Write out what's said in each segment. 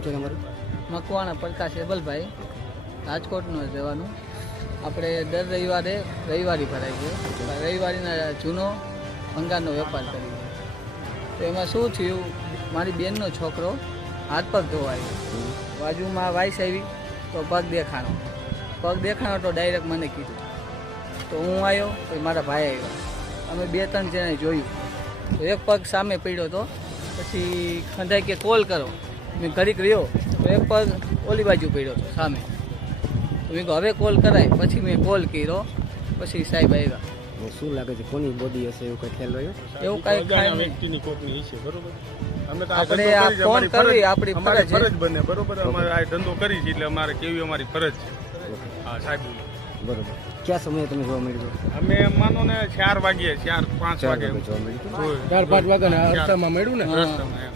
નામ છે તમારું? મકવાણા પ્રકાશ એબલભાઈ, રાજકોટનું રહેવાનું. આપણે દર રવિવારી ભરાય છે. રવિવારીના જૂનો ભંગારનો વેપાર કરીએ. તો એમાં શું થયું, મારી બેનનો છોકરો હાથ પગ ધોવાયો, બાજુમાં વાઈસ આવી તો પગ દેખાણો તો ડાયરેક્ટ મને કીધું. તો હું આવ્યો, તો મારા ભાઈ આવ્યા, અમે 2-3 જણાએ જોયું તો એક પગ સામે પડ્યો હતો. પછી ખંડાઈ કે કોલ કરો, મેં ઘડીક રહ્યો તો એક પગ ઓલી બાજુ પડ્યો હતો સામે. તો મેં કહ્યું હવે કોલ કરાય. પછી મેં કોલ કર્યો, પછી સાહેબ આવ્યા. શું લાગે છે કોની બોડી હશે એવું કઈ ખ્યાલ રહ્યો? એવું કઈ ખ્યાલ નહીં. વ્યક્તિની કોકની છે, બરોબર. અમે તો આપણે આ ફોન કરવી આપણી ફરજ બને, બરોબર. અમારે આ ધંધો કરી છે એટલે અમારે કેવી અમારી ફરજ છે. હા સાહેબ, બરોબર. ક્યાં સમયે તમે જોવા મળ્યું? અમે માનો ને 4 વાગ્યે 4-5 વાગે જોવા મળ્યું. 4-5 વાગ્યા રસ્તામાં મળ્યું ને, રસ્તામાં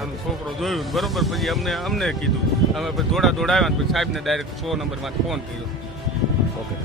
આનો છોકરો જોયું બરોબર. પછી અમને કીધું, અમે પછી દોડા આવ્યા, પછી સાહેબને ડાયરેક્ટ 100 નંબરમાં ફોન કર્યો. ઓકે.